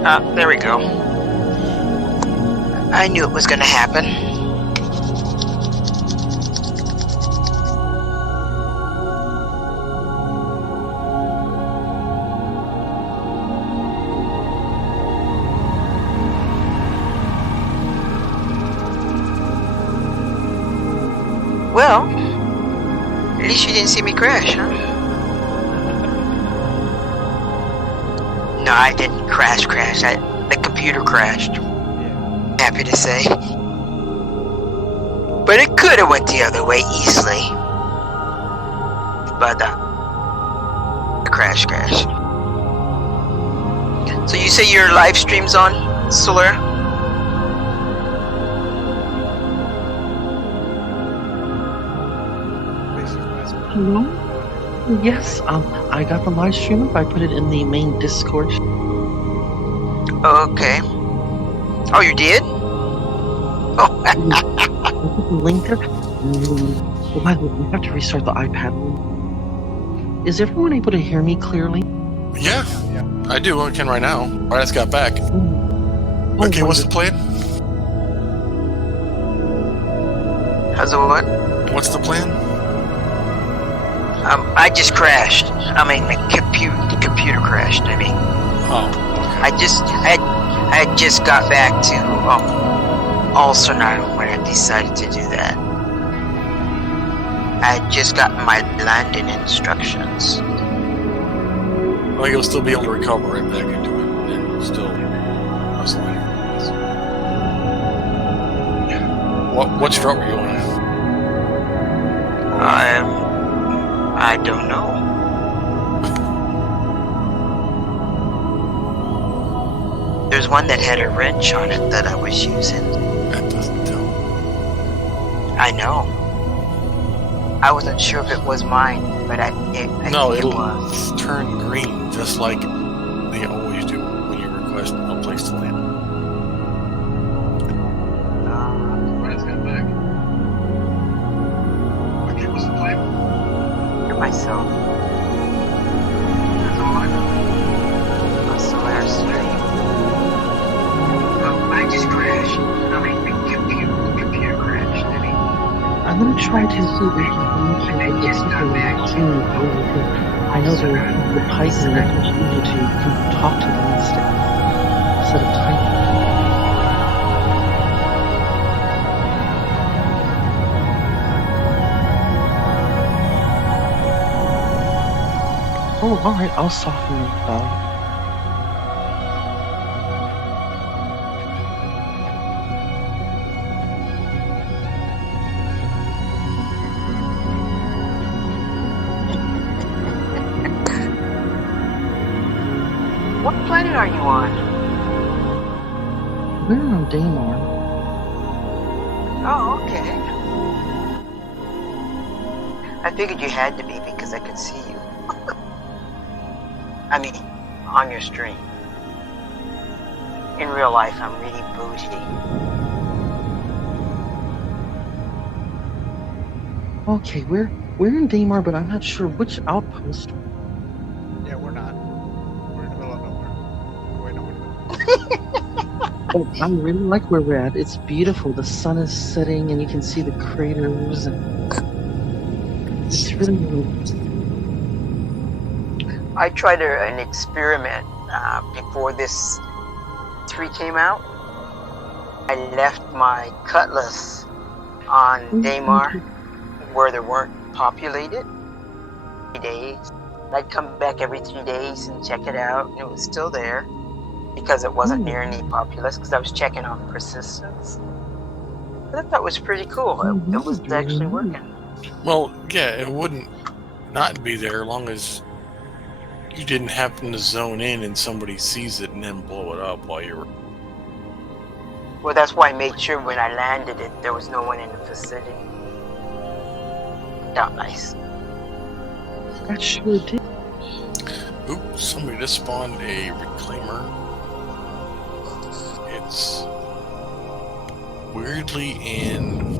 There we go. I knew it was going to happen. Well, at least you didn't see me crash, huh? No, I didn't crash. The computer crashed. Yeah. Happy to say. But it could have went the other way easily. But, crash. So you say your live stream's on, Solar? Hello? Yes, I got the live stream up. I put it in the main Discord. Okay. Oh, you did? Oh. I put the link there. Oh, by the way, we have to restart the iPad. Is everyone able to hear me clearly? Yeah, I do. I can right now. Right, I just got back. Oh, Okay, what's the plan? How's it what? What's the plan? I just crashed. I mean, the computer crashed. I mean, I just got back to Ulster when I decided to do that. I had just gotten my landing instructions. I think you'll still be able to recover right back into it and still hustling. What route were you on? I don't know. There's one that had a wrench on it that I was using. That doesn't tell. I know. I wasn't sure if it was mine, but I think it was. Turn green, just like they always do when you request a place to land. Brian's got back. Okay, what's the plan? You're myself. That's all right. A Solar stream. I just crashed. I mean, the computer crashed. I mean, I'm gonna try to see if we can I just got back to I know the Python that was easier to talk to them instead of typing. Oh, alright, I'll soften the volume. what planet are you on? We're on Daymar. Oh, okay. I figured you had to be because I could see you. I mean, on your stream. In real life, I'm really bougie. Okay, we're in Daymar, but I'm not sure which outpost. Yeah, we're not. We're in the middle of nowhere. We're nowhere. Oh, I really like where we're at. It's beautiful. The sun is setting, and you can see the craters. And it's really neat. I tried an experiment before this 3 came out. I left my cutlass on Daymar where they weren't populated 3 days. I'd come back every 3 days and check it out, and it was still there because it wasn't near any populace because I was checking on persistence. But I thought it was pretty cool. It was actually working. Well, yeah, it wouldn't not be there as long as you didn't happen to zone in and somebody sees it and then blow it up while you're... Well, that's why I made sure when I landed it, there was no one in the vicinity. That nice. That sure did. Oops, somebody just spawned a reclaimer. It's weirdly in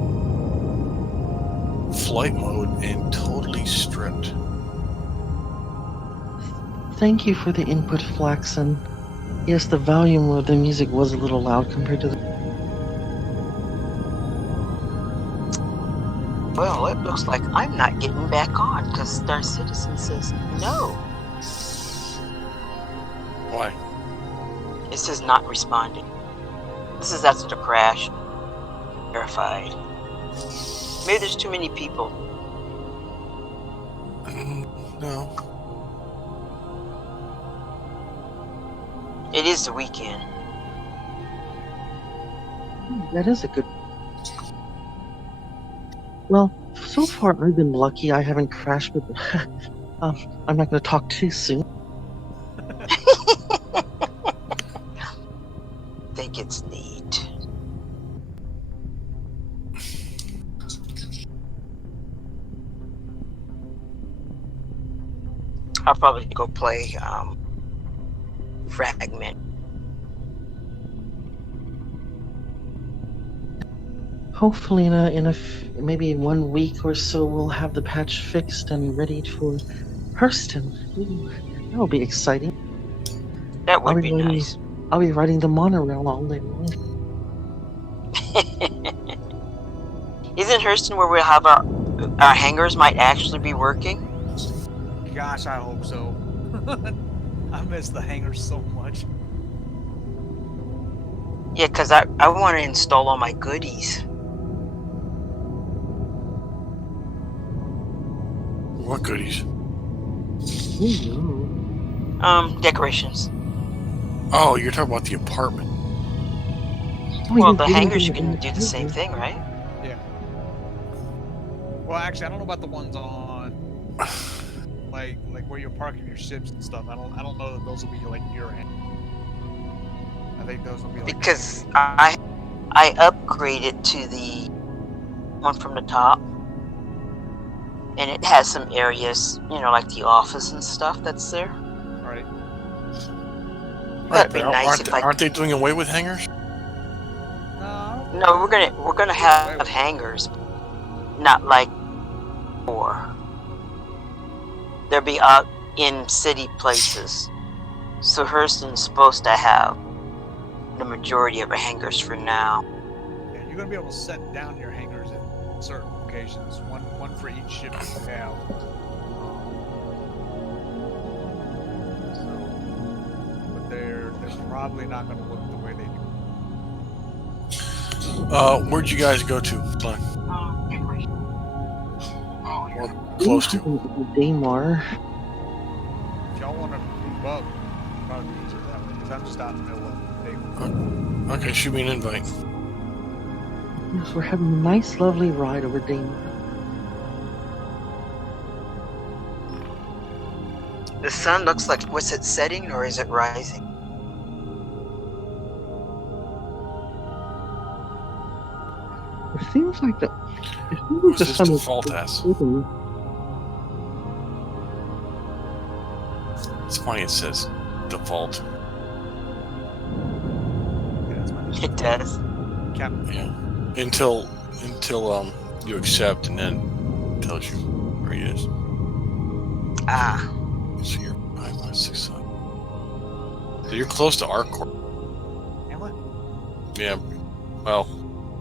flight mode and totally stripped. Thank you for the input, Flaxen. Yes, the volume of the music was a little loud compared to the. Well, it looks like I'm not getting back on because Star Citizen says no. Why? It says not responding. This is after the crash. Verified. Maybe there's too many people. No. It is the weekend. That is a good. Well, so far I've been lucky. I haven't crashed with. I'm not going to talk too soon. Think it's neat. I'll probably go play Fragment. Hopefully, maybe 1 week or so, we'll have the patch fixed and ready for Hurston. Ooh, that'll be exciting. That would be nice. I'll be riding the monorail all day long. Isn't Hurston where we'll have our hangars might actually be working? Gosh, I hope so. I miss the hangars so much. Yeah, because I want to install all my goodies. What goodies? Ooh. Decorations. Oh, you're talking about the apartment. Well, the hangars you can do the same thing, right? Yeah. Well, actually, I don't know about the ones on like where you're parking your ships and stuff. I don't know that those will be like your hand. I think those will be like because I upgraded to the one from the top, and it has some areas, like the office and stuff that's there. Right. That'd be nice aren't they doing away with hangars? No, we're gonna have hangars, not like before. They'll be out in city places. So Hurston's supposed to have the majority of the hangars for now. Yeah, you're gonna be able to set down your hangars in certain locations. One for each ship that you have. But they're probably not gonna look the way they do. Where'd you guys go to, Sly? Or close to? Daymar. If y'all want to move up, probably easier that way, because I'm just out in the middle of Daymar. Okay, shoot me an invite. Yes, we're having a nice, lovely ride over Daymar. The sun looks like, was it setting or is it rising? It seems like the. Who's this default as? It's funny it says default. It does. Yeah. Until you accept, and then it tells you where it is. Ah. So you're 5.6. So you're close to our core. Am I? Yeah. Well,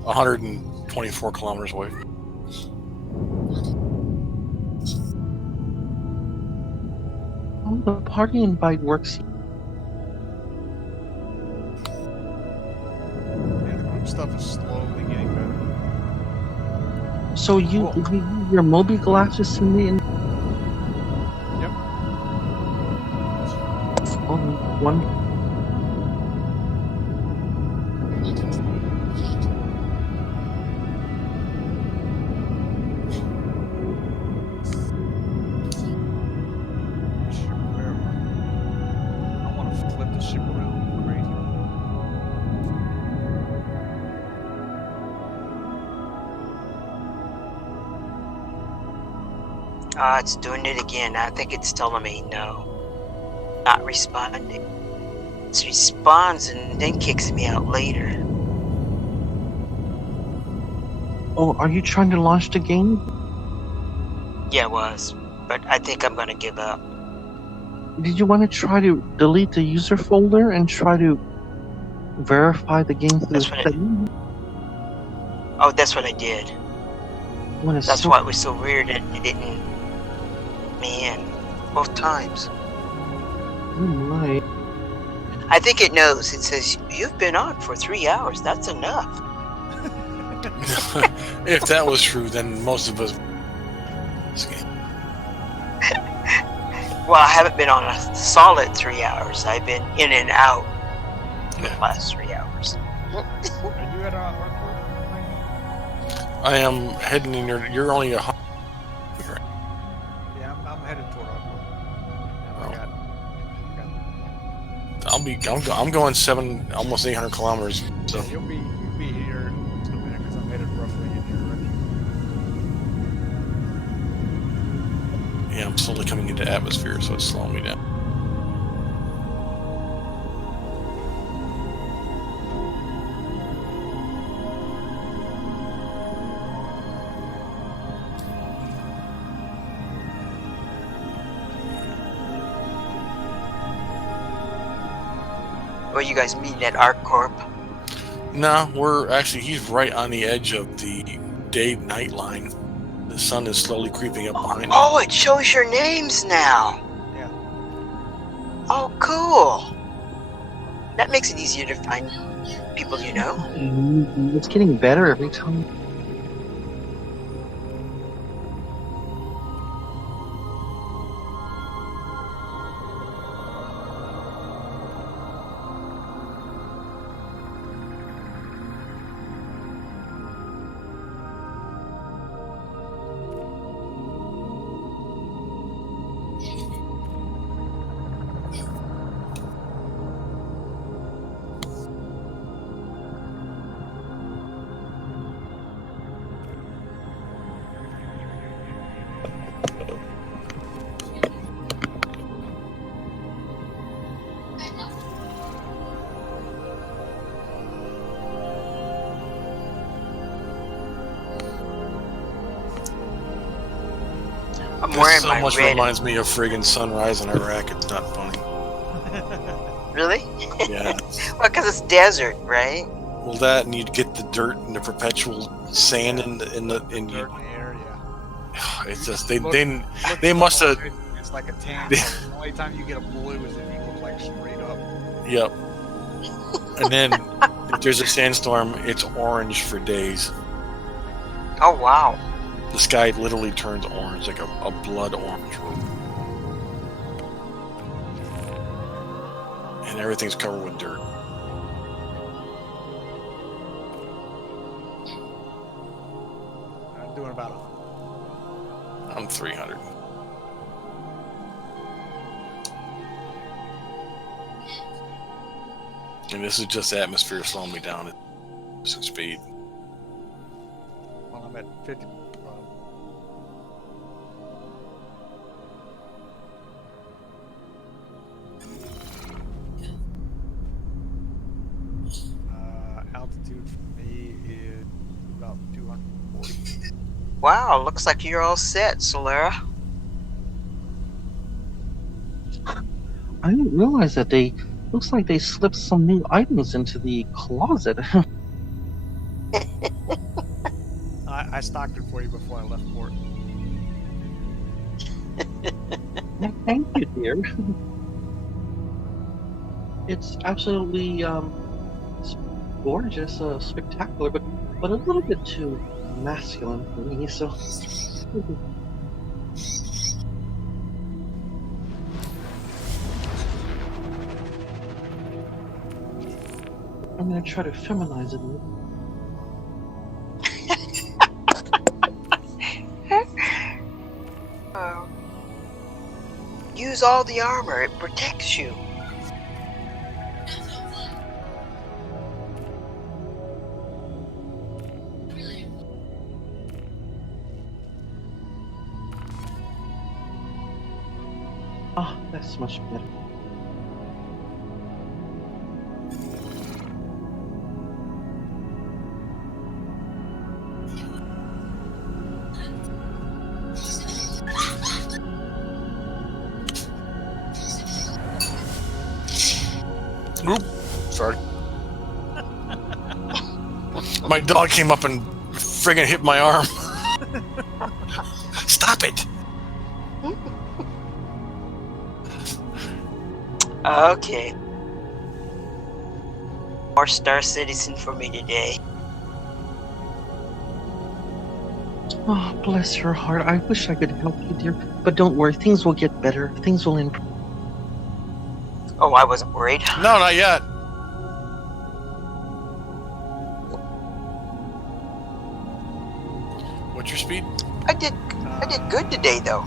124 kilometers away. Oh, the party invite works. Yeah, the group stuff is slowly getting better. So you use your Moby glasses in the. Yep. Only one. I want to flip the ship around crazy. It's doing it again. I think it's telling me no. Not responding. It responds and then kicks me out later. Oh, are you trying to launch the game? Yeah, it was. But I think I'm gonna give up. Did you want to try to delete the user folder and try to verify the game through That's the what setting? Oh, that's what I did. When it's That's so why it was so weird that it didn't. Man, both times. oh my. I think it knows. It says you've been on for 3 hours. That's enough. If that was true, then most of us. Well, I haven't been on a solid 3 hours. I've been in and out for the last 3 hours. Are you at Arcport? I am heading in your. You're only a. Yeah, I'm headed toward Arcport. I'm going almost 800 kilometers. So You'll be here in a minute because I'm headed roughly in here already. yeah, I'm slowly coming into atmosphere, so it's slowing me down. Where you guys meeting at ArcCorp? No, he's right on the edge of the day-night line. The sun is slowly creeping up behind him. Oh, it shows your names now. Yeah. Oh, cool. That makes it easier to find people you know. It's getting better every time. I'm This wearing so my much red. reminds me of friggin' sunrise in Iraq. It's not funny. Really? Yeah. Well, because it's desert, right? Well, that and you'd get the dirt and the perpetual sand in Dirt you. in the air, yeah. It's just Look they must have. It's like a tan color. The only time you get a blue is if you look like straight up. Yep. And then if there's a sandstorm, it's orange for days. Oh, wow. The sky literally turns orange, like a blood orange. And everything's covered with dirt. I'm doing about I'm 300. And this is just atmosphere slowing me down at some speed. well, I'm at 50. Altitude for me is about 240. Wow, looks like you're all set, Solera. I didn't realize that looks like they slipped some new items into the closet. I stocked it for you before I left port. Thank you, dear. It's absolutely it's gorgeous, spectacular, but a little bit too masculine for me. So. I'm gonna try to feminize it a little. Use all the armor, it protects you. Ah, that's much better. Oop, sorry. My dog came up and friggin' hit my arm. Stop it! Okay. More Star Citizen for me today. Oh, bless your heart. I wish I could help you, dear. But don't worry, things will get better. Things will improve. Oh, I wasn't worried. No, not yet. What's your speed? I did good today, though.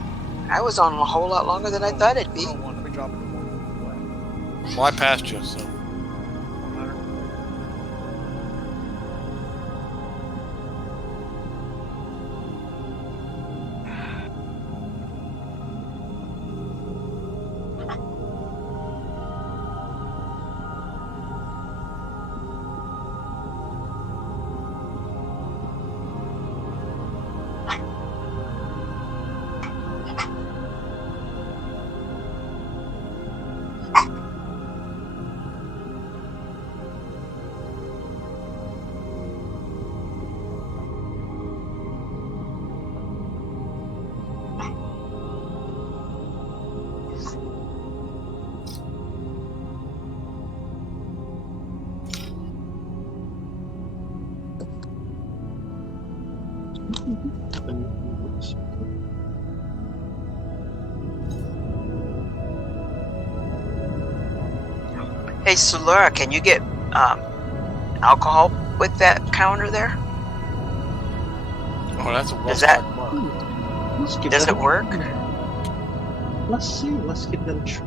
I was on a whole lot longer than I thought it'd be. Let me drop it to 1. Well, I passed you, so. 100. Hey, Solura, can you get alcohol with that counter there? Oh, that's a Does that- Let's give Does that it a work? try. Let's see. Let's give that a try.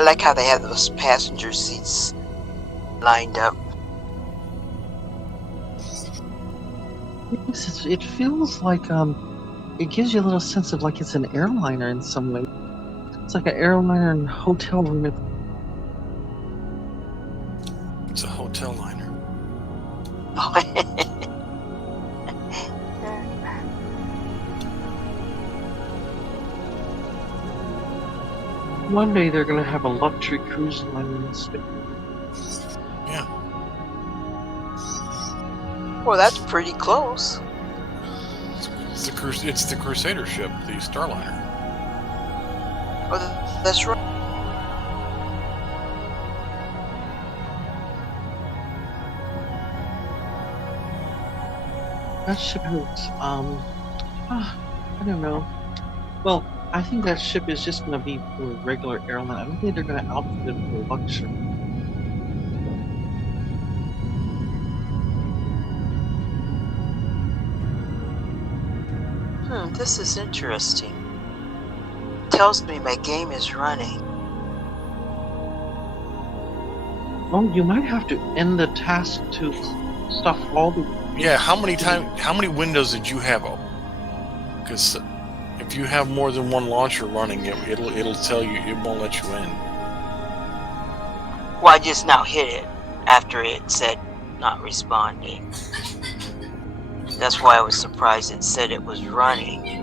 I like how they have those passenger seats lined up. Yes, it feels like it gives you a little sense of like it's an airliner in some way. It's like an airliner and hotel room. It's a hotel liner. One day they're gonna have a luxury cruise liner in space. Yeah. Well, that's pretty close. It's the Crusader ship, the Starliner. Oh, that's right. That ship is, I don't know. Well, I think that ship is just going to be for a regular airline. I don't think they're going to outfit it for luxury. This is interesting. Tells me my game is running. Well, you might have to end the task to stuff all the... Yeah, how many windows did you have open? Because if you have more than one launcher running, it'll tell you, it won't let you in. Well, I just now hit it after it said not responding. That's why I was surprised it said it was running.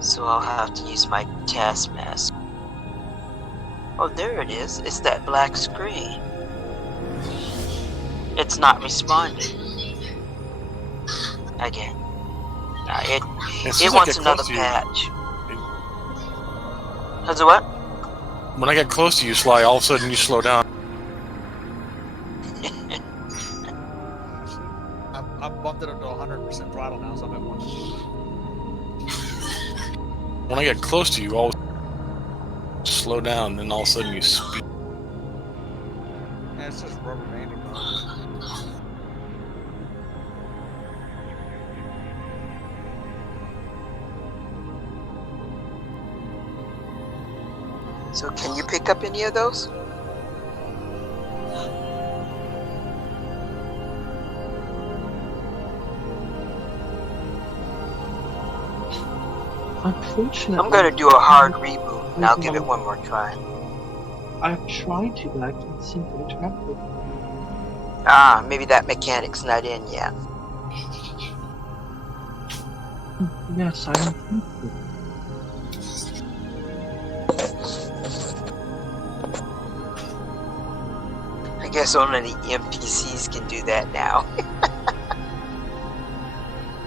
So I'll have to use my task mask. Oh, there it is. It's that black screen. It's not responding. Again. It wants another patch. How's it what? When I get close to you, Sly, all of a sudden you slow down. I've bumped it up to 100% throttle now, so I'm at 1. When I get close to you, all slow down, then all of a sudden you speed. Yeah, it's just rubber banding. So can you pick up any of those? Unfortunately, I'm gonna do a hard reboot and I'll give it one more try. I've tried to, but I can't seem to interact with it. Ah, maybe that mechanic's not in yet. Yes, I don't think so. I guess only the NPCs can do that now.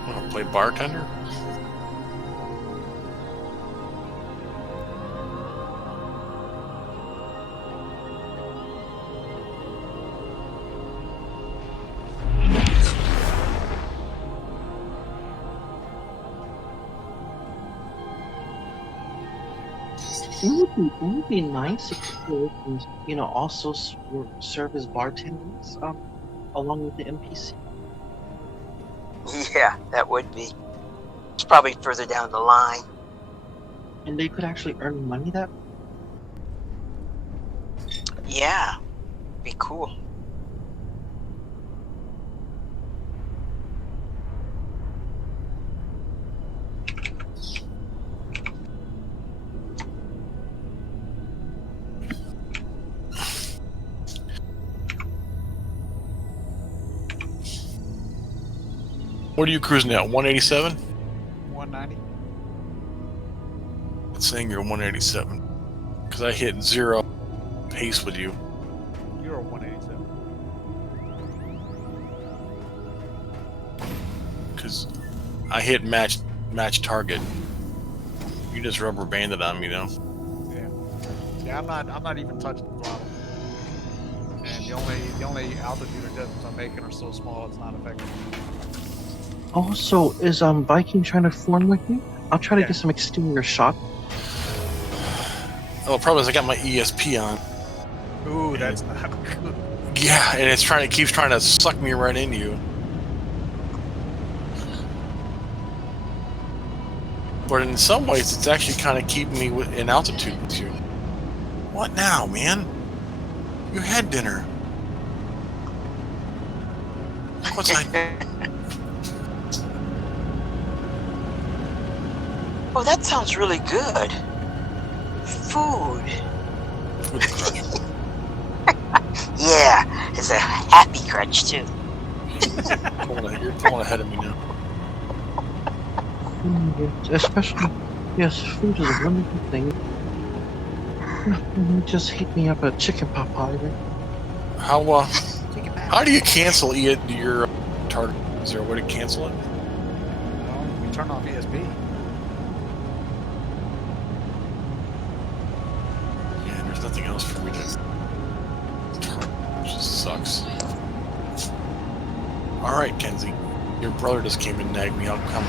Want to play bartender? It would be nice if people can, also serve as bartenders, along with the NPC. Yeah, that would be. It's probably further down the line. And they could actually earn money that way. Yeah, be cool. What are you cruising at? 187? 190. It's saying you're 187. Because I hit 0 pace with you. You're a 187. Because I hit match target. You just rubber banded on me though. Yeah, I'm not even touching the throttle. And the only altitude adjustments I'm making are so small it's not effective. Also, is Viking trying to form with me? I'll try to get some exterior shot. Oh, the problem is I got my ESP on. Ooh, that's not good. Yeah, and it keeps trying to suck me right into you. But in some ways, it's actually kind of keeping me in altitude with you. What now, man? You had dinner. What's I? Oh, that sounds really good. Food. Food crunch. Yeah, it's a happy crunch too. You're pulling ahead of me now. Yes, especially, yes, food is a wonderful thing. Just heat me up a chicken pot pie. How do you cancel your target? Is there a way to cancel it? Well, we turn off ESP. Yeah, there's nothing else for me to target, which just sucks. Alright, Kenzie. Your brother just came and nagged me. I'll come.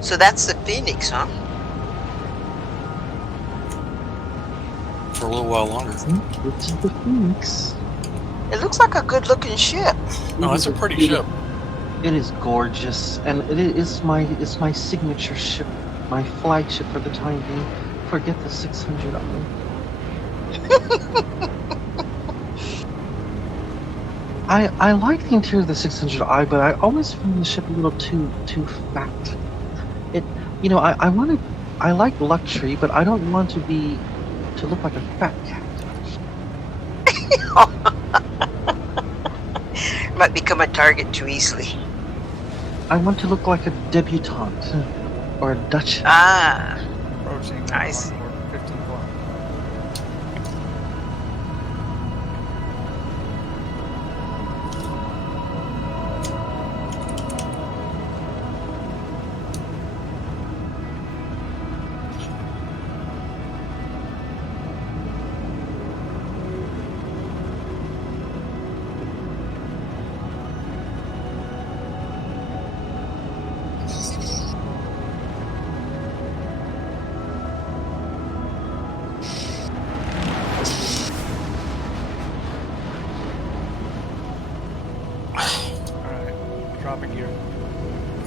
So that's the Phoenix, huh? For a little while longer. It's the Phoenix. It looks like a good-looking ship. No, it's a pretty ship. It is gorgeous, and it's my signature ship, my flagship for the time being. Forget the 600. I like the interior of the 600i, but I always find the ship a little too fat. I like luxury, but I don't want to look like a fat cat. Might become a target too easily. I want to look like a debutante or a duchess. Ah, Approaching nice. 15 kilometers.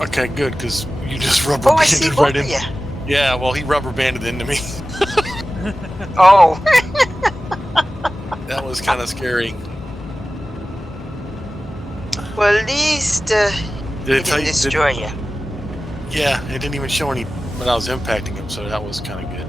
Okay, good, because you just rubber Oh, I see banded both right of in. you. Yeah, well, he rubber banded into me. Oh, That was kind of scary. well, at least Did he it tell didn't you? destroy you. Yeah, it didn't even show any when I was impacting him, so that was kind of good.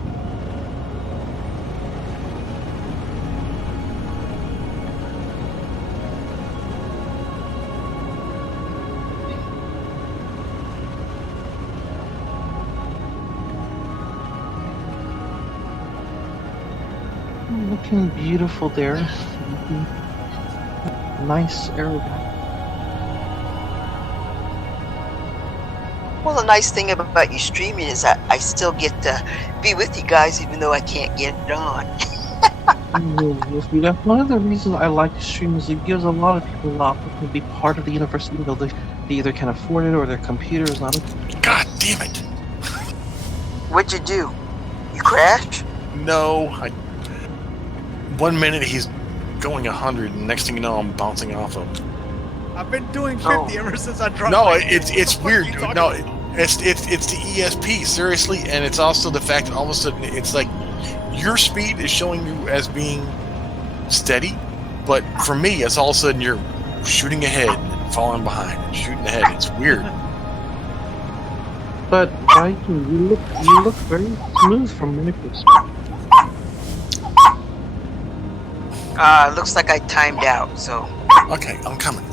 Looking beautiful there. Nice aerobatic. Well, the nice thing about you streaming is that I still get to be with you guys even though I can't get on. That's one of the reasons I like to stream is it gives a lot of people the opportunity to be part of the universe, even though they either can afford it or their computer is not. God damn it! What'd you do? You crashed? No, 1 minute he's going 100, and next thing you know, I'm bouncing off him. I've been doing 50 Oh. ever since I dropped. No, my it's What the fuck weird, are you dude. talking No, about? it's the ESP, seriously, and it's also the fact that all of a sudden it's like your speed is showing you as being steady, but for me, it's all of a sudden you're shooting ahead and falling behind and shooting ahead. It's weird. But Viking, you look very smooth from my perspective. Looks like I timed out, so. Okay, I'm coming.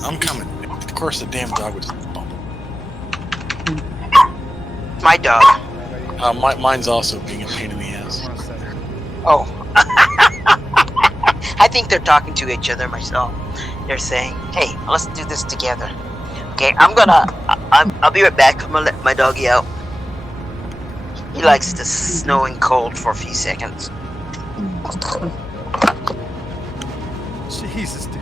Of course, the damn dog was bumping. My dog. Mine's also being a pain in the ass. Oh. I think they're talking to each other myself. They're saying, hey, let's do this together. Okay, I'll be right back. I'm gonna let my doggy out. He likes the snow and cold for a few seconds. Jesus, dude.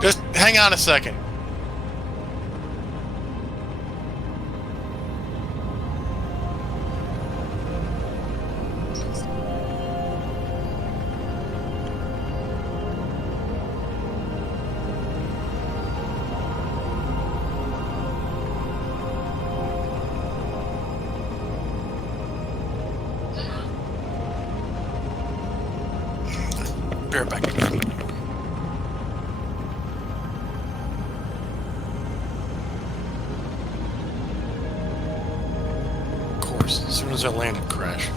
Just hang on a second. Be right back. Of course, as soon as I landed, crash.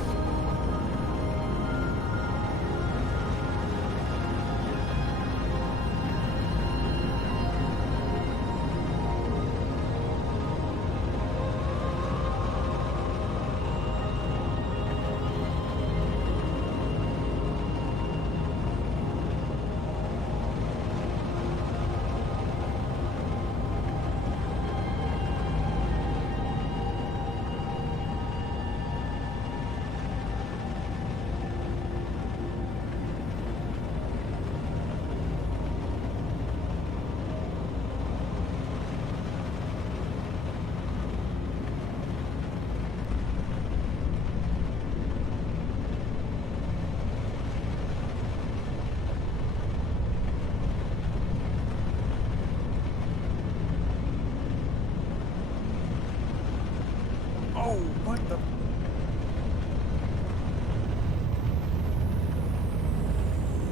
Oh, what the?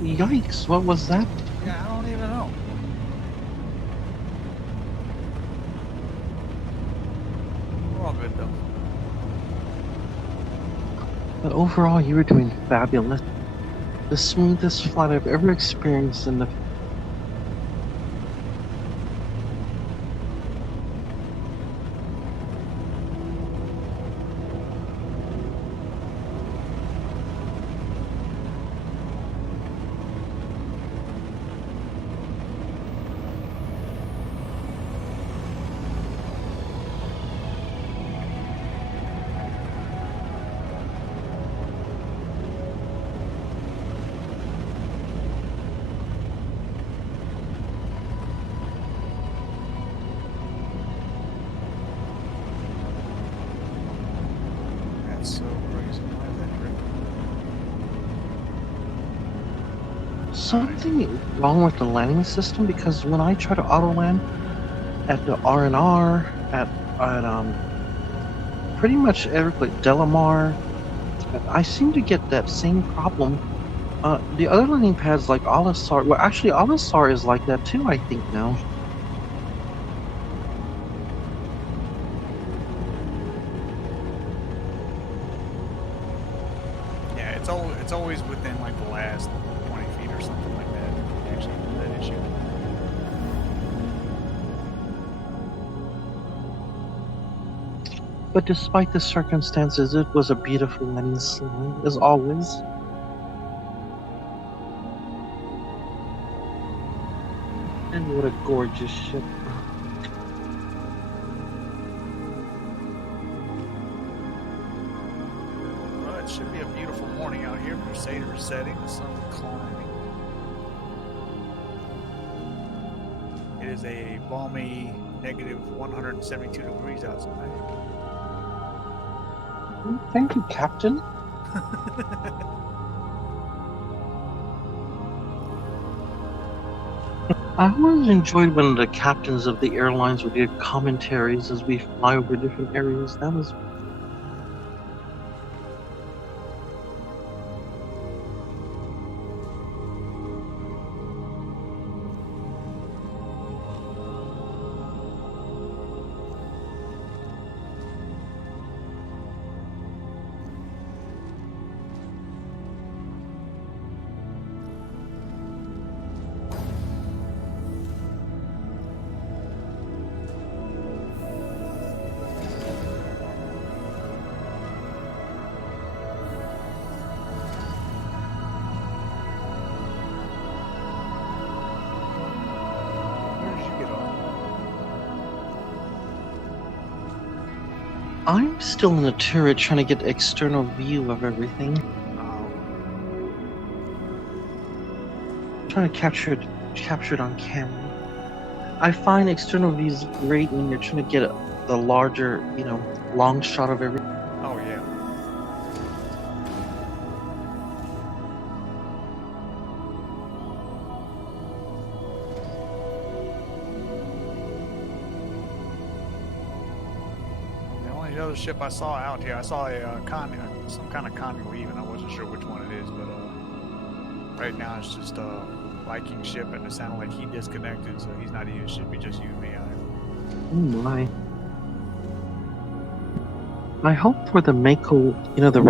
Yikes! What was that? Yeah, I don't even know. We're all good though. But overall, you were doing fabulous. The smoothest flight I've ever experienced in the. That's so crazy. Why is that tripping? Something wrong with the landing system because when I try to auto land at the R&R at pretty much every place, Delamar, I seem to get that same problem. The other landing pads like Olisar, well, actually Olisar is like that too, I think now. Yeah, it's always within like the last 20 feet or something like that. Actually, that issue. But despite the circumstances, it was a beautiful landing slide, as always. And what a gorgeous ship. Well, it should be a beautiful morning out here. Crusader is setting, the sun's climbing. It is a balmy negative 172 degrees outside. Thank you, Captain. I always enjoyed when the captains of the airlines would give commentaries as we fly over different areas. That was Where did you get off? I'm still in the turret trying to get external view of everything. Oh, Trying to capture it on camera. I find external views great when you're trying to get the larger, long shot of everything. oh yeah. The only other ship I saw out here, I saw a some kind of Convoy, and I wasn't sure which one it is, but right now it's just a Viking ship, and it sounded like he disconnected, so he's not even should be just you and me out here. Oh my. I hope for the Mako, the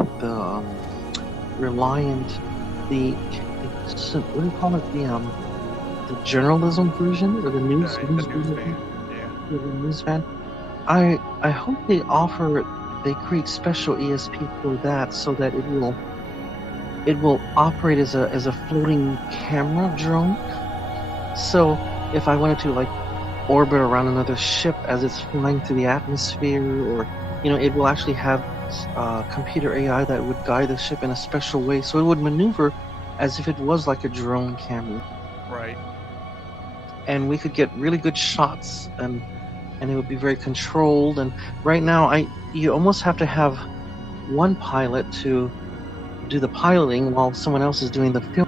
Reliant, what do you call it? The journalism version or the news The news news version? van, yeah. Yeah, the news van. I hope they create special ESP for that so that it will operate as a floating camera drone. So if I wanted to orbit around another ship as it's flying through the atmosphere, or it will actually have computer AI that would guide the ship in a special way, so it would maneuver as if it was like a drone camera, Right. and we could get really good shots, and it would be very controlled. And right now, you almost have to have one pilot to do the piloting while someone else is doing the film.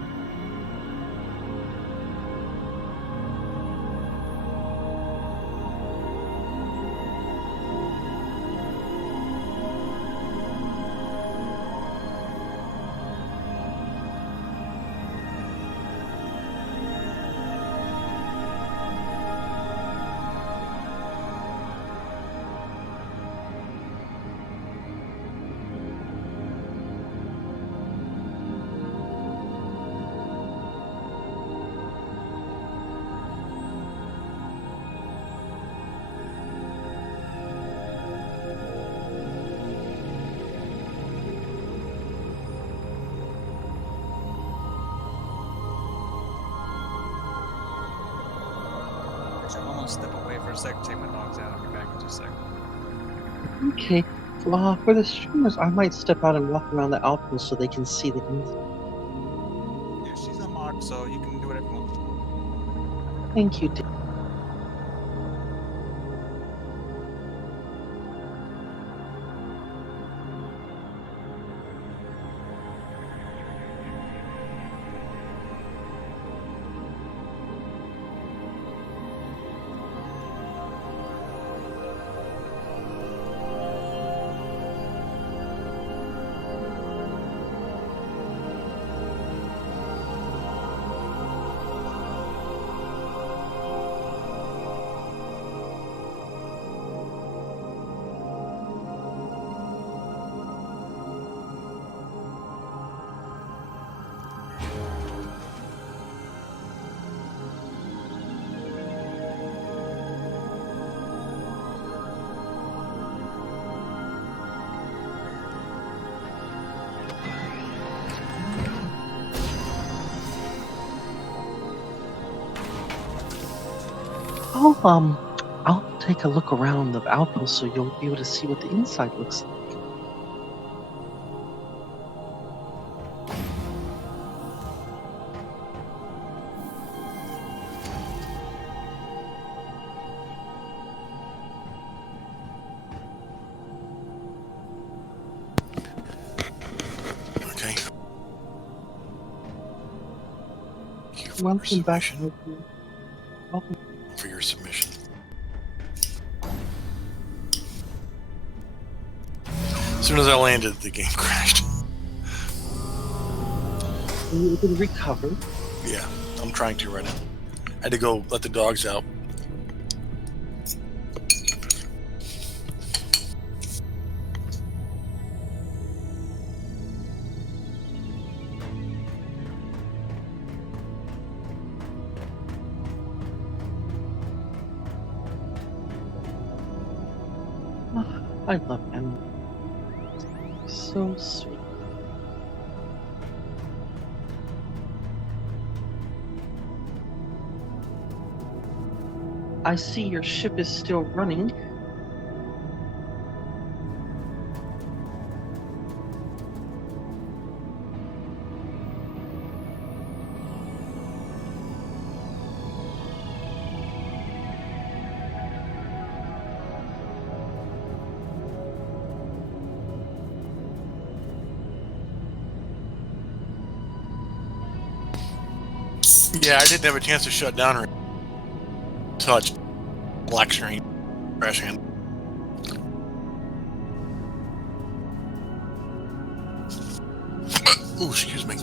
I'm gonna step away for a second, take my dogs out. I'll be back in just a second. Okay. For the streamers, I might step out and walk around the outpost so they can see the news. Yeah, she's unlocked, so you can do whatever you want. Thank you. I'll take a look around the outpost so you'll be able to see what the inside looks like. Okay. Thank you for Welcome your back. submission. Welcome. For your submission. As soon as I landed, the game crashed. You can recover. Yeah, I'm trying to right now. I had to go let the dogs out. I love animals. So sweet. I see your ship is still running. Yeah, I didn't have a chance to shut down or touch black screen crashing. Ooh, excuse me.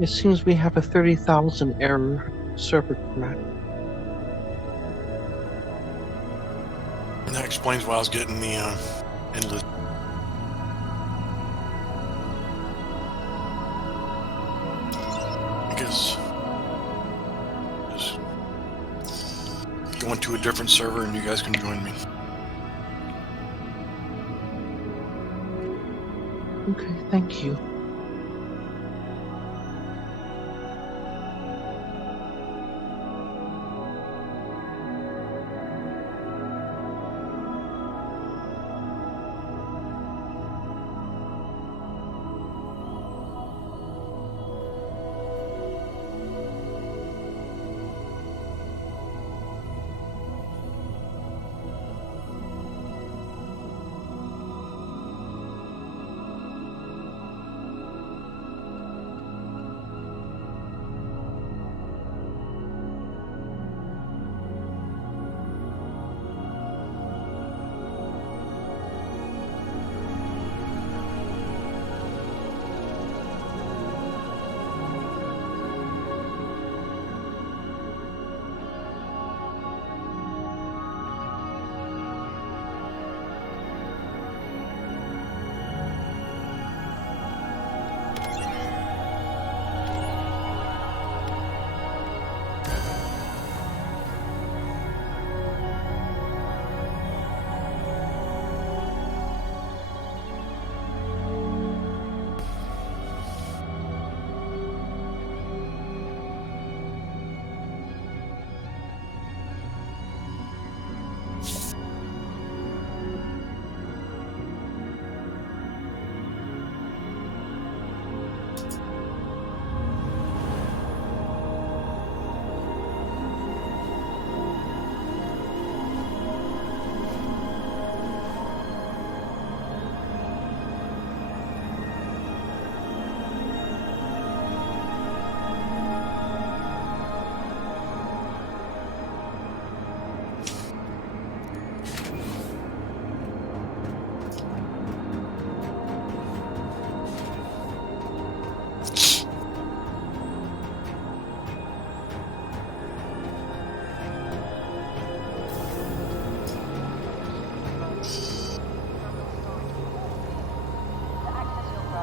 It seems we have a 30,000 error server crash. And that explains why I was getting the endless. I guess just going to a different server and you guys can join me. Okay, thank you.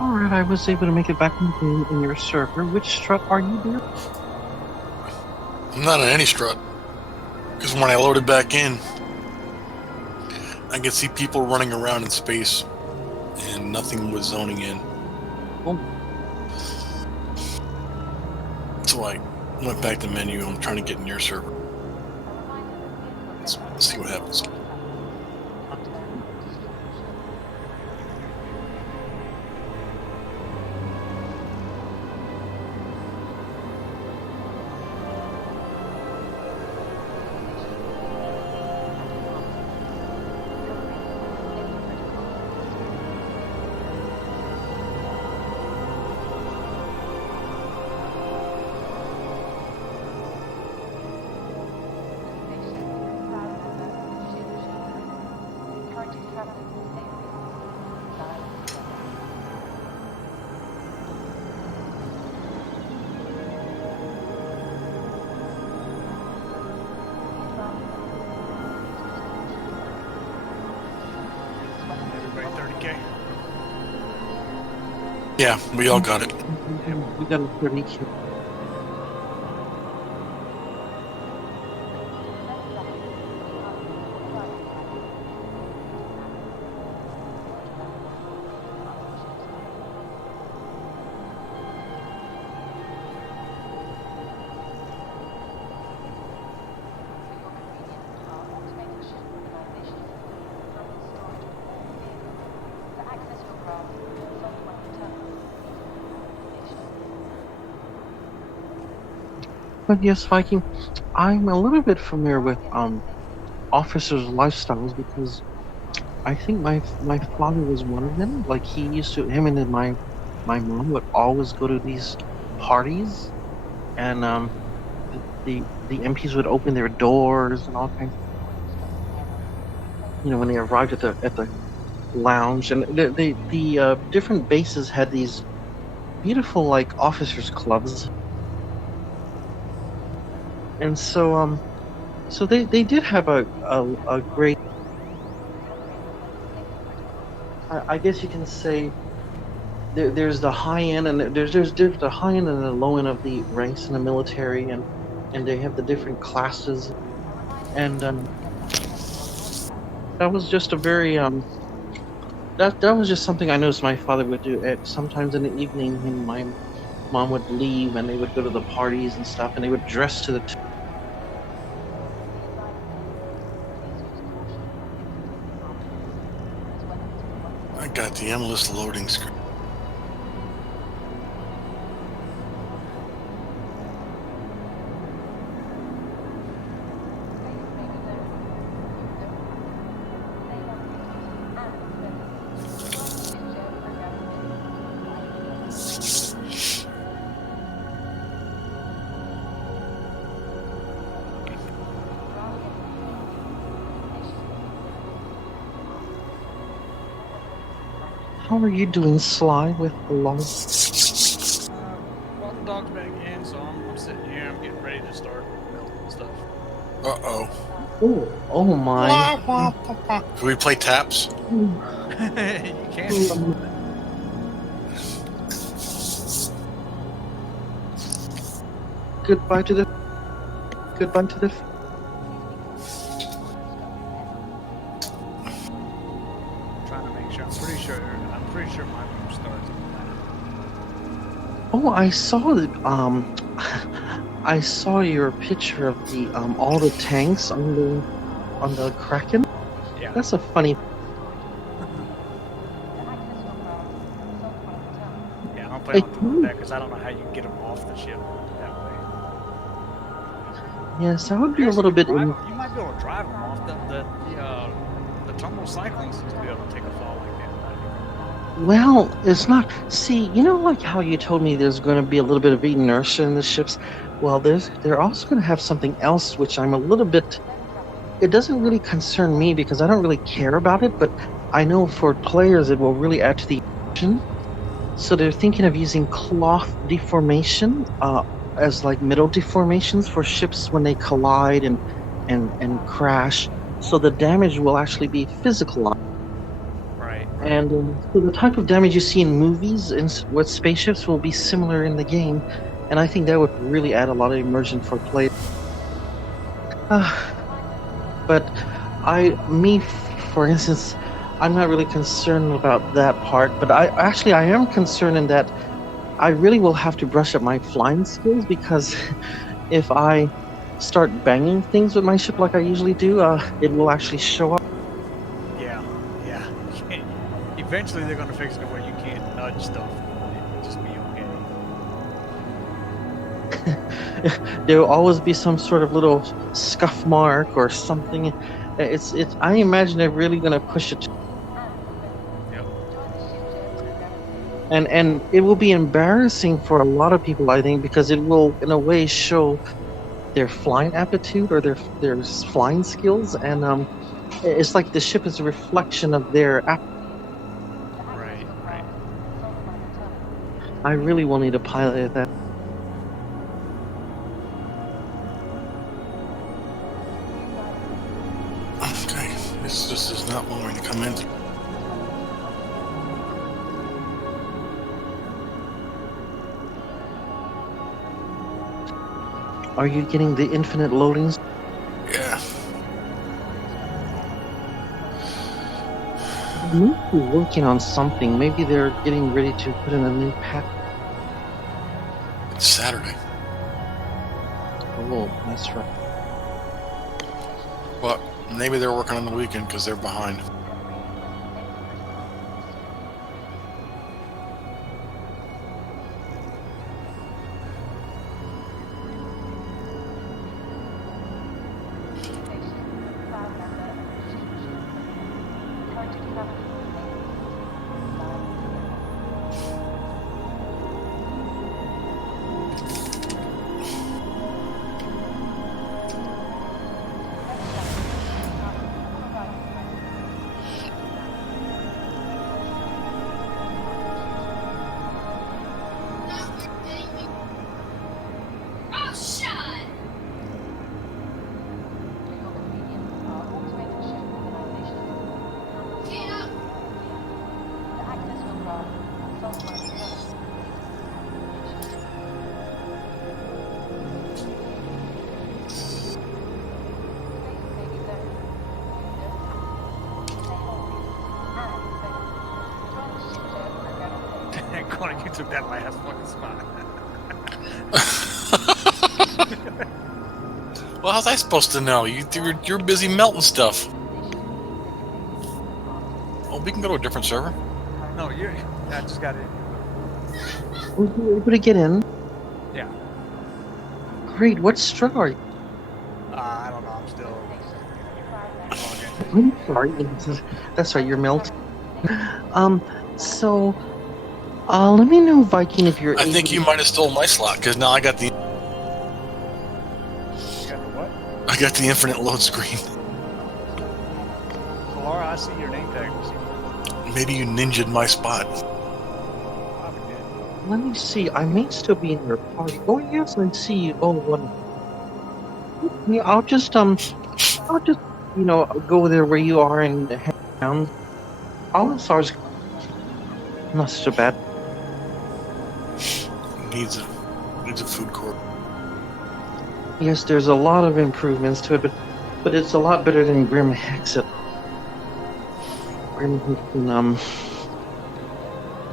Alright, I was able to make it back in your server. Which strut are you, dear? I'm not on any strut. Because when I loaded back in, I could see people running around in space, and nothing was zoning in. Oh. So I went back to menu. I'm trying to get in your server. Let's see what happens. Everybody 30K. Yeah, we all got it. We got a 30K. But yes, Viking, I'm a little bit familiar with officers' lifestyles because I think my father was one of them. Like he used to, him and then my mom would always go to these parties, and the MPs would open their doors and all kinds. When they arrived at the lounge, and the different bases had these beautiful like officers' clubs, and so they did have a great. I guess you can say there's the high end and there's the high end and the low end of the ranks in the military, and they have the different classes, and that was just a very that was just something I noticed my father would do at sometimes in the evening when my mom would leave and they would go to the parties and stuff, and they would dress to the I got the endless loading screen. How are you doing, Sly, with the long? Well, the dog's back in, so I'm sitting here. I'm getting ready to start milking and stuff. Uh-oh. Oh my. Can we play taps? You can. Goodbye to the. Goodbye to the. Trying to make sure. I'm pretty sure my room starts. Oh, I saw that. I saw your picture of the all the tanks on the Kraken. Yeah. That's a funny. Yeah, I don't plan on doing that because I don't know how you can get them off the ship that way. Yes, that would be a little bit. You might be able to drive them off. The tumble cycling seems to be able to take a fall like that. Well, it's not. See, like how you told me there's going to be a little bit of inertia in the ships. Well, they're also going to have something else, which I'm a little bit. It doesn't really concern me because I don't really care about it, but I know for players it will really add to the action. So they're thinking of using cloth deformation as like middle deformations for ships when they collide and crash. So the damage will actually be physical. Right. And so the type of damage you see in movies and with spaceships will be similar in the game, and I think that would really add a lot of immersion for players. But for instance, I'm not really concerned about that part. But I am concerned in that I really will have to brush up my flying skills because if I start banging things with my ship like I usually do, it will actually show up. Yeah, yeah. You can't, eventually, they're gonna fix it to where you can't nudge stuff and just be okay. There will always be some sort of little scuff mark or something. It's. I imagine they're really going to push it, Yep. and it will be embarrassing for a lot of people, I think, because it will, in a way, show their flying aptitude or their flying skills, and it's like the ship is a reflection of their. Right, right. I really will need a pilot at that. Okay, this just is not wanting to come in. Are you getting the infinite loadings? Yeah. They might be working on something. Maybe they're getting ready to put in a new patch. It's Saturday. Oh, that's right. But maybe they're working on the weekend because they're behind. Connor, you took that last fucking spot. Well, how's I supposed to know? You're busy melting stuff. Oh, we can go to a different server. No, I just got it. Were you able to get in? Yeah. Great. What straw are you? I don't know. I'm still. I'm sorry. That's right. You're melting. So, let me know, Viking, if you're. I think you might have stolen my slot because now I got the. You got the what? I got the infinite load screen. So, Laura, I see your name tag. Maybe you ninja'd my spot. Let me see. I may still be in your party. Oh yes, I see you. Oh, what? Yeah, I'll just go there where you are and hang around. All SR's not so bad. Needs a food court. Yes, there's a lot of improvements to it, but it's a lot better than Grim Hexit. Grim Hexit,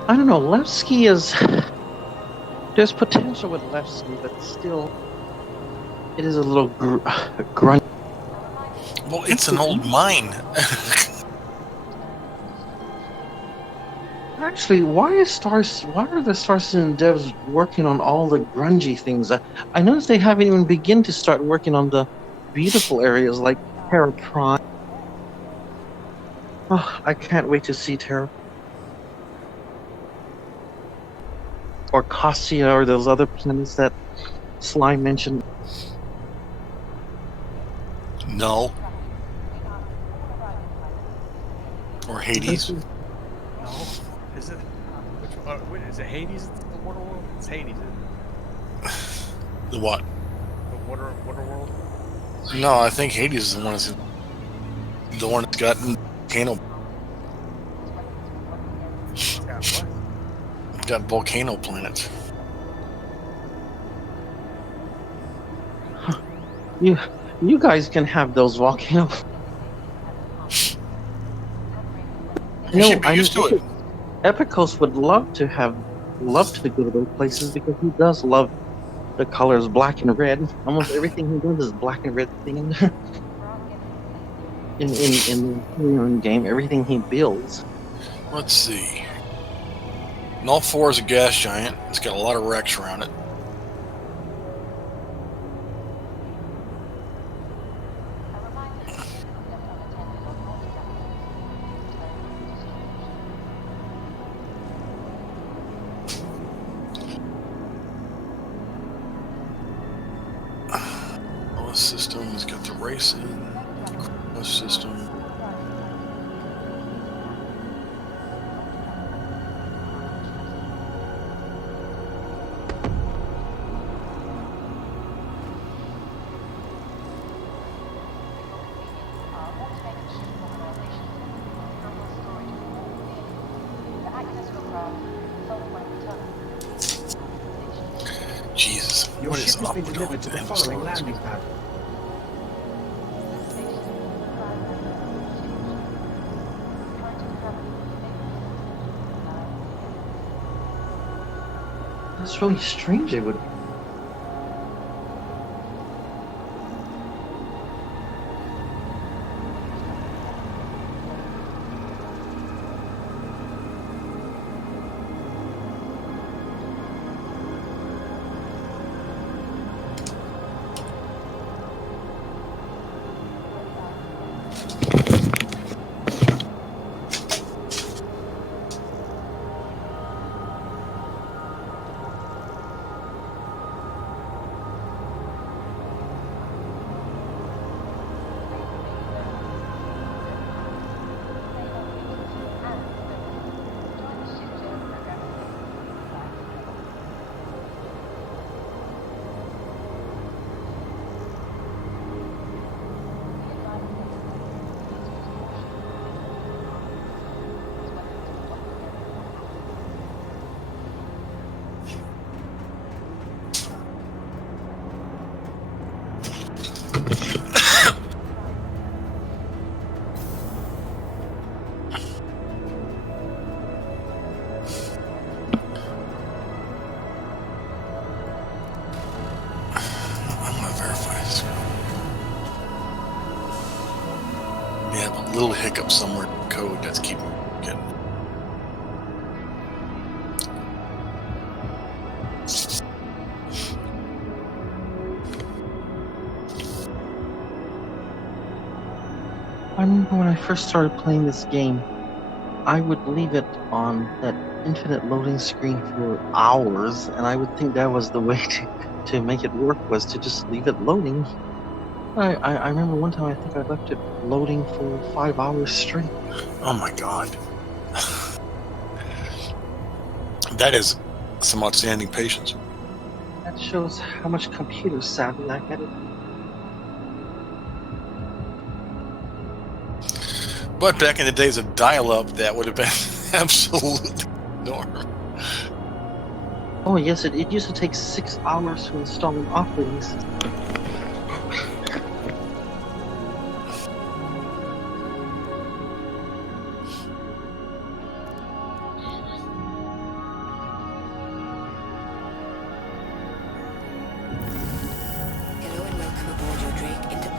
I don't know. Levski is. There's potential with Levski, but still, it is a little grunt. Well, it's an old mine. Actually, why are the Star Citizen devs working on all the grungy things? I noticed they haven't even begun to start working on the beautiful areas like Terra Prime. Oh, I can't wait to see Terra. Or Cassia, or those other planets that Sly mentioned. No. Or Hades. No. Is it? Wait, is it Hades? The water world? It's Hades. The what? The water world. No, I think Hades is the one that's got volcano. got volcano planets. You guys can have those volcanoes. You should be used to it. Epicos would love to go to those places because he does love the colors black and red. Almost everything he does is black and red theme. in the game, everything he builds. Let's see. Null 4 is a gas giant. It's got a lot of wrecks around it. System has got the racing system. Jesus, Your what is ship has up been with delivered all to the the following episodes? landing pad. That's really strange. It would. I'm gonna verify this. We have a little hiccup somewhere in the code that's keeping getting. I remember when I first started playing this game, I would leave it on that infinite loading screen for hours, and I would think that was the way to make it work, was to just leave it loading. I remember one time I think I left it loading for 5 hours straight. Oh my god. That is some outstanding patience. That shows how much computer savvy I had. But back in the days of dial-up, that would have been absolute norm. Oh yes, it used to take 6 hours to install an operating system. Hello and welcome aboard your Drake into...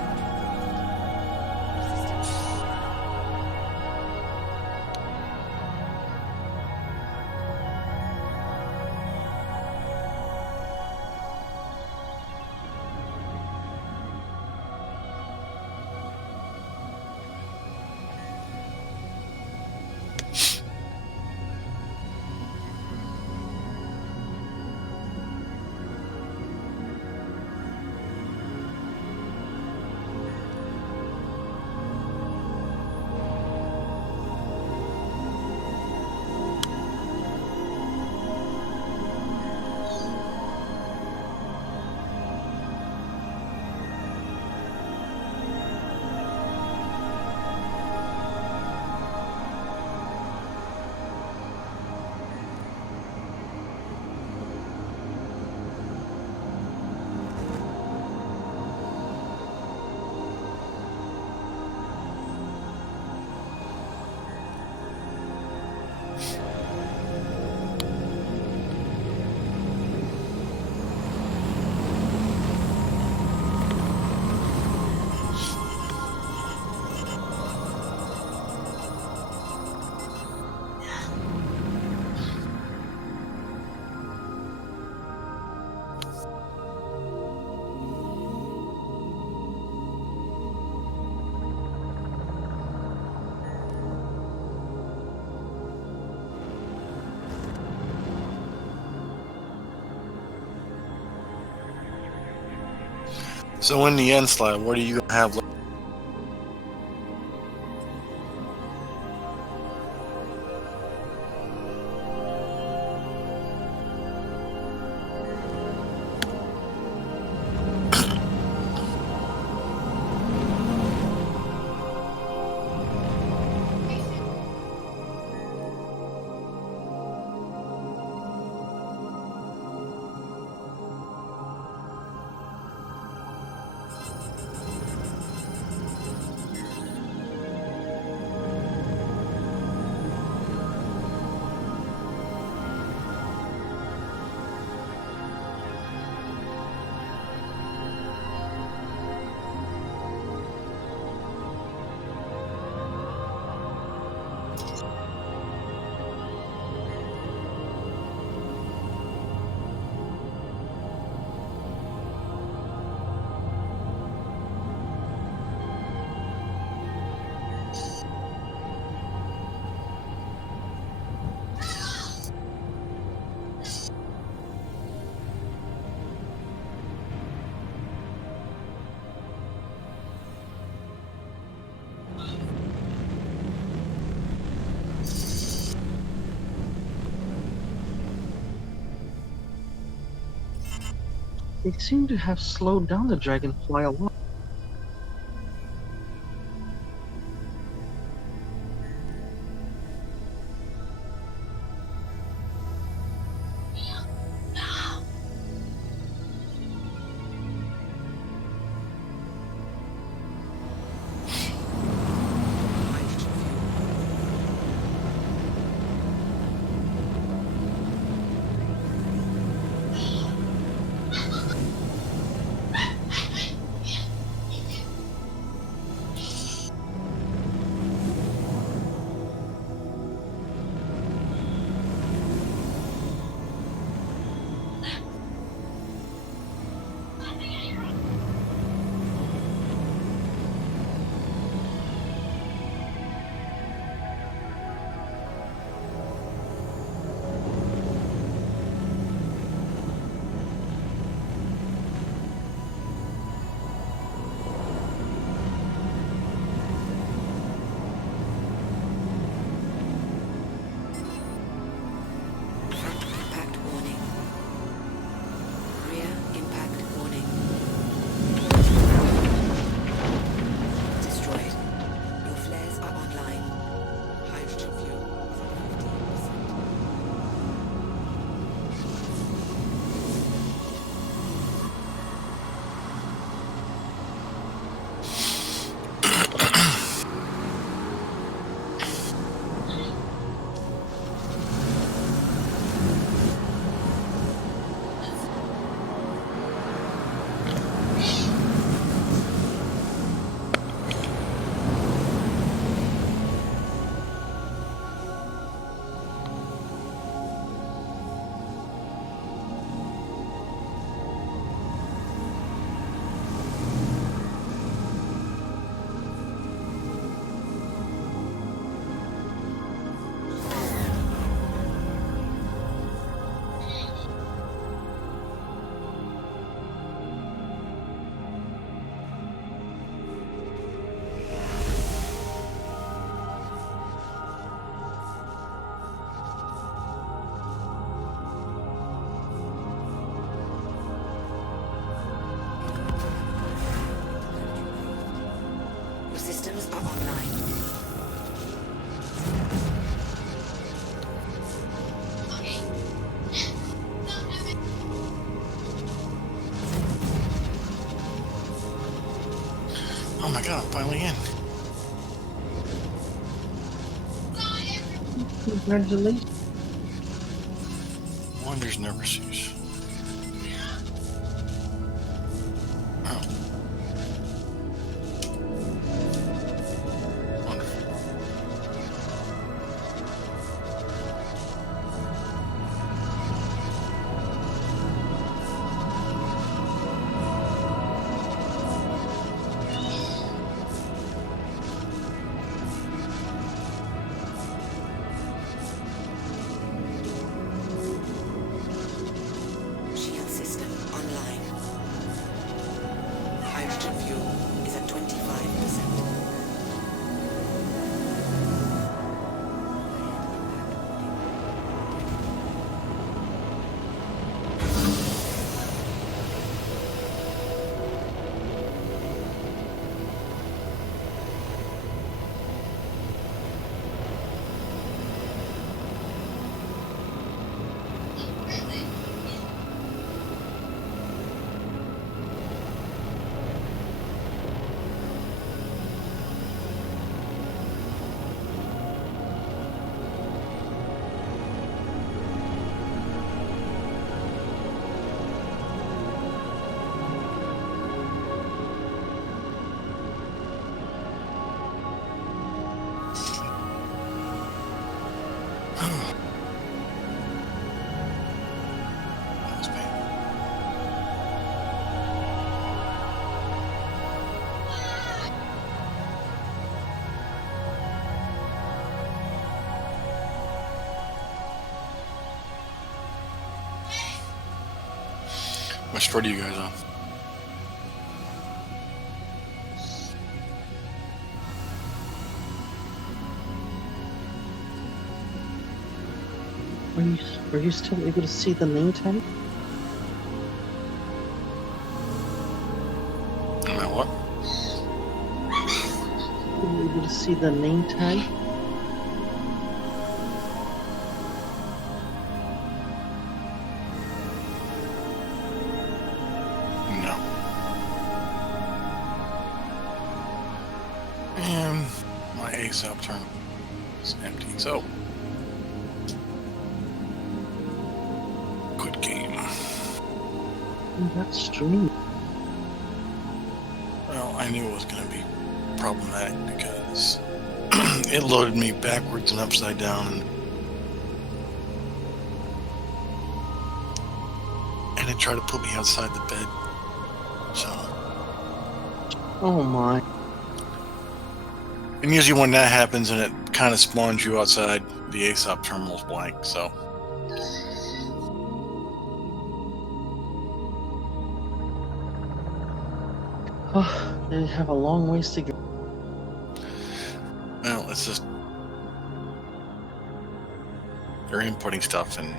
So in the end, Sly, what are you gonna have left? They seem to have slowed down the dragonfly a lot. Front impact warning. Rear impact warning. Destroyed. Your flares are online. Hydrogen fuel is at 15%. Your systems are online. Oh my god, I'm finally in. Congratulations. Wonders never cease. Oh. Wonderful. Which store are you guys on? Are you still able to see the name tag? Am I what? Are you able to see the name tag? No. And my ASAP terminal is empty. So, good game. Oh, that's strange. Well, I knew it was going to be problematic because it loaded me backwards and upside down, and it tried to put me outside the bed. So, Oh my. and usually when that happens and it kind of spawns you outside, the ASAP terminal's blank. So, Oh, they have a long ways to go. well, it's just they're inputting stuff and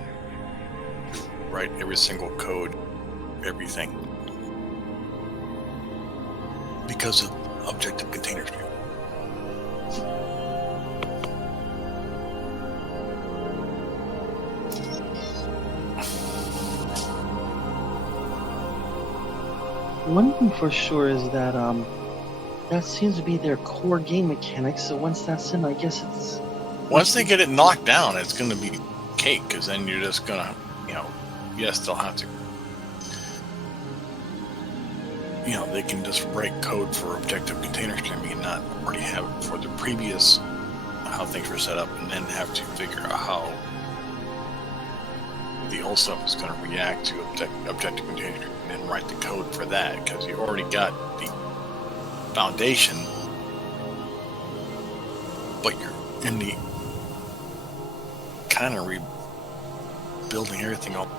write every single code, everything, because of objective container stream. One thing for sure is that that seems to be their core game mechanics. So once that's in, I guess it's Once they get it knocked down, it's going to be cake, because then you're just going to, yes, they'll have to, they can just write code for objective container streaming and not already have it for the previous, how things were set up, and then have to figure out how the old stuff is going to react to objective container streaming and then write the code for that, because you already got the foundation, but you're in the kind of rebuilding everything up.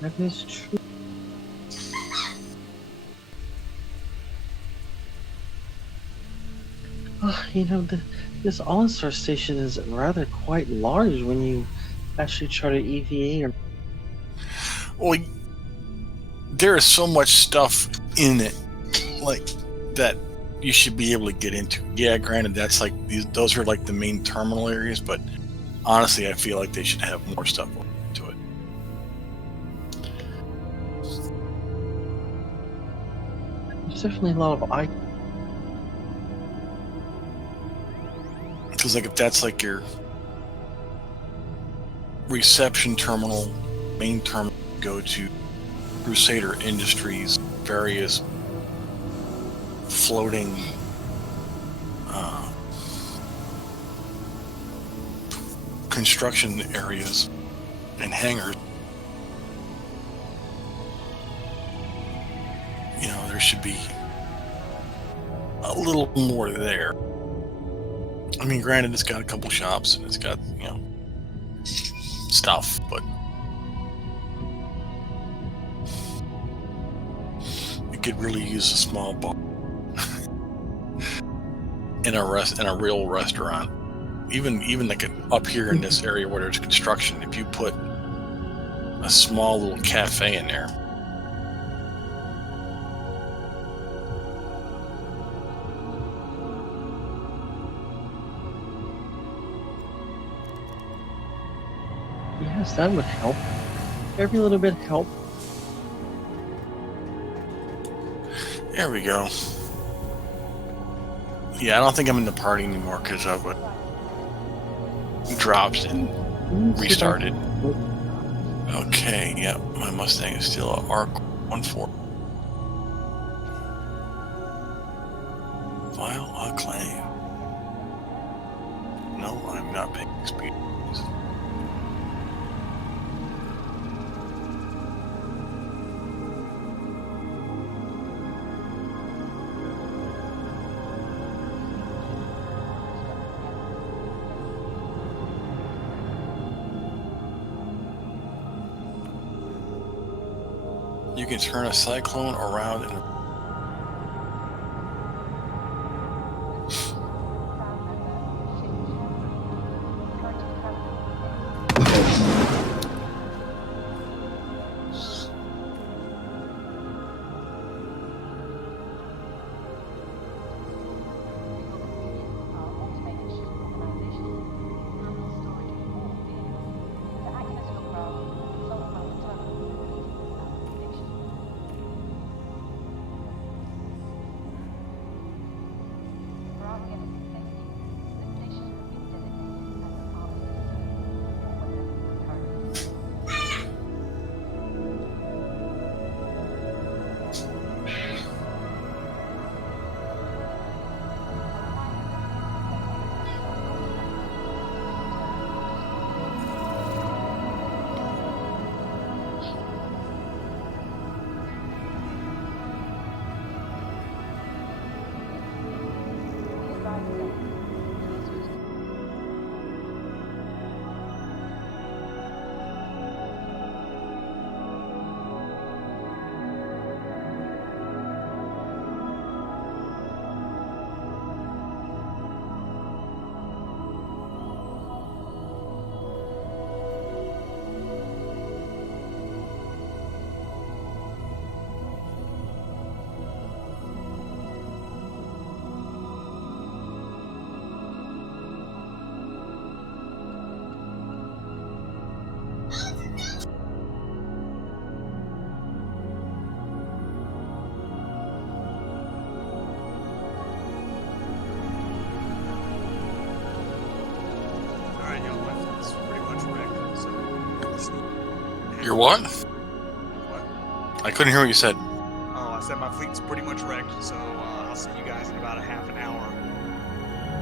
that is true. This All-Star station is rather quite large when you actually try to EVA. Well, there is so much stuff in it, like, that you should be able to get into. Yeah, granted, that's like those are like the main terminal areas, but honestly, I feel like they should have more stuff into it. There's definitely a lot of Because, like, if that's like your reception terminal, main terminal, go to Crusader Industries, various floating construction areas and hangars. There should be a little more there. I mean, granted, it's got a couple shops and it's got, stuff, but it could really use a small bar in a real restaurant. Even like up here in this area where there's construction, if you put a small little cafe in there, yes, that would help. Every little bit help. there we go. Yeah, I don't think I'm in the party anymore because of what dropped and restarted. Okay, yeah, my Mustang is still a ARC-14. File a claim. No, I'm not paying speed. You can turn a cyclone around in Your what? What? I couldn't hear what you said. Oh, I said my fleet's pretty much wrecked, so I'll see you guys in about a half an hour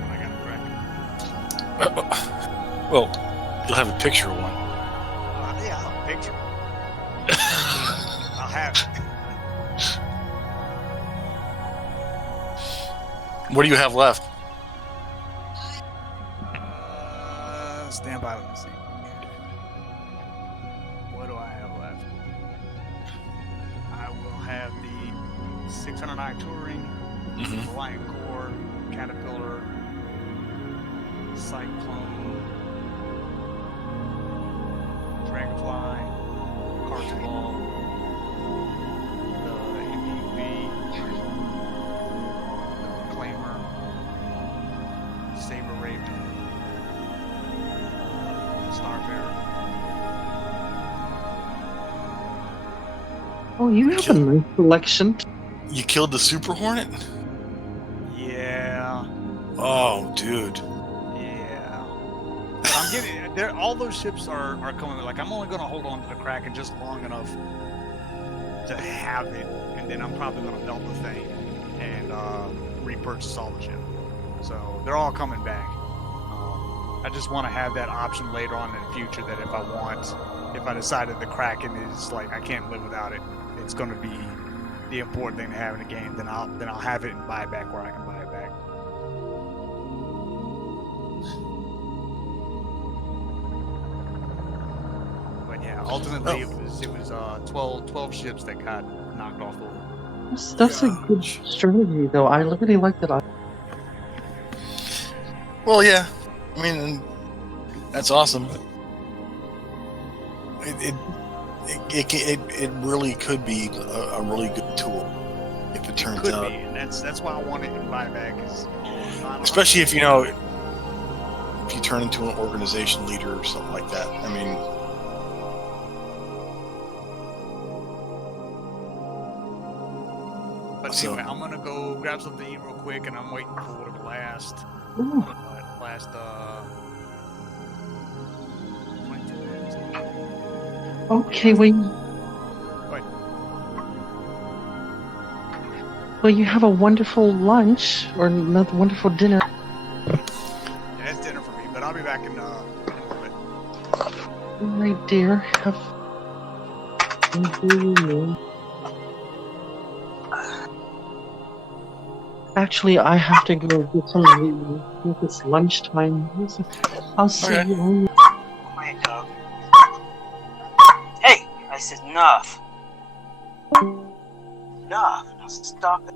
when I got it wrecked. Well, you'll have a picture of one. Yeah, I'll have a picture. I'll have it. What do you have left? Stand by, let me see. What do I have left? I will have the 609 Touring, the Lion Core, Caterpillar, Cyclone, Dragonfly, Cartoon Ball, the MPV, the Reclaimer, Saber Raven, Starbearer. Oh, you have a nice selection. You killed the Super Hornet? Yeah. Oh, dude. Yeah. I'm getting there. All those ships are coming. Like, I'm only going to hold on to the Kraken just long enough to have it, and then I'm probably going to melt the thing and repurchase all the ship. So they're all coming back. I just want to have that option later on in the future that if I decide that the Kraken is like I can't live without it, it's going to be the important thing to have in the game. Then I'll have it and buy it back where I can buy it back. But yeah, ultimately it was 12 ships that got knocked off the list. That's a good strategy, though. I really like that. Well, yeah. I mean, that's awesome. It really could be a really good tool if it turns out. Could be, and that's why I want it in buyback. Especially if you turn into an organization leader or something like that. I mean, but anyway, I'm gonna go grab something to eat real quick, and I'm waiting for the last. Ooh. 22 minutes. Okay, well, you have a wonderful lunch or another wonderful dinner. Yeah, it's dinner for me, but I'll be back in a little bit. All right, dear. Enjoy your meal. Actually, I have to go get something to eat. It's lunchtime. I'll see you on. Quiet, dog. Hey, I said enough. enough. Now stop it.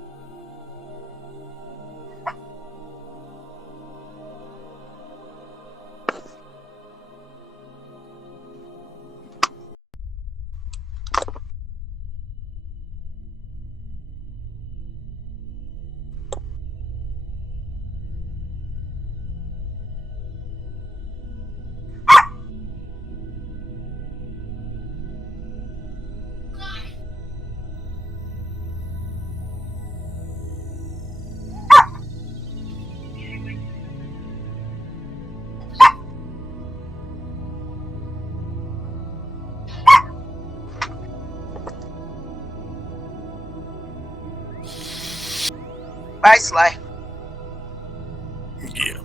Bye, Sly.